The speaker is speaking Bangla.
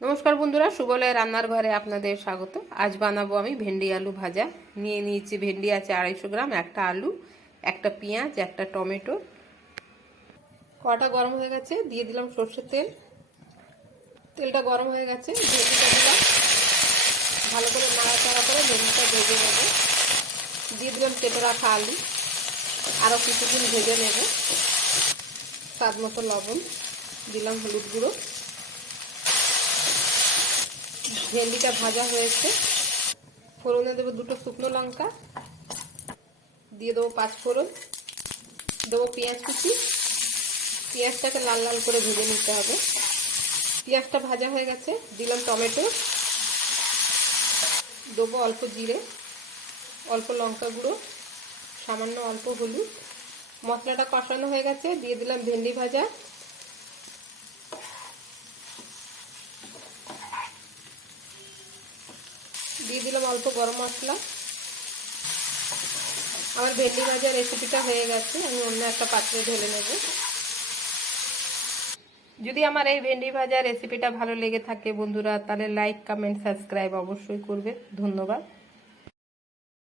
নমস্কার বন্ধুরা সুবলয় রান্নার ঘরে আপনাদের স্বাগত। আজ বানাবো আমি ভেন্ডি আলু ভাজা। নিয়ে নিয়েছি ভেন্ডি আছে আড়াইশো গ্রাম, একটা আলু, একটা পেঁয়াজ, একটা টমেটো। কটা গরম হয়ে গেছে, দিয়ে দিলাম সর্ষের তেল। তেলটা গরম হয়ে গেছে ভেন্ডিটা দিলাম ভালো করে নাড়াচাড়া করে ভেন্ডিটা ভেজে নেব। দিয়ে দিলাম কেটে রাখা আলু আরও কিছুদিন ভেজে নেব। স্বাদ মতো লবণ, দিলাম হলুদ গুঁড়ো। ভেন্ডিটা ভাজা হয়েছে। ফোড়নে দেবো দুটো শুকনো লঙ্কা, দিয়ে দেবো পাঁচ ফোড়ন, দেবো পেঁয়াজ কুচি। পেঁয়াজটাকে লাল লাল করে ভেজে নিতে হবে। পেঁয়াজটা ভাজা হয়ে গেছে, দিলাম টমেটো, দেবো অল্প জিরে, অল্প লঙ্কা গুঁড়ো, সামান্য অল্প হলুদ। মশলাটা কষানো হয়ে গেছে, দিয়ে দিলাম ভেন্ডি ভাজা। দিয়ে দিলাম, অল্প গরম মশলা। আমার ভেন্ডি ভাজার রেসিপিটা হয়ে গেছে, আমি অন্য একটা পাত্রে ঢেলে নেব। যদি আমার এই ভেন্ডি ভাজার রেসিপিটা ভালো লেগে থাকে বন্ধুরা, তাহলে লাইক কমেন্ট সাবস্ক্রাইব অবশ্যই করবে। ধন্যবাদ।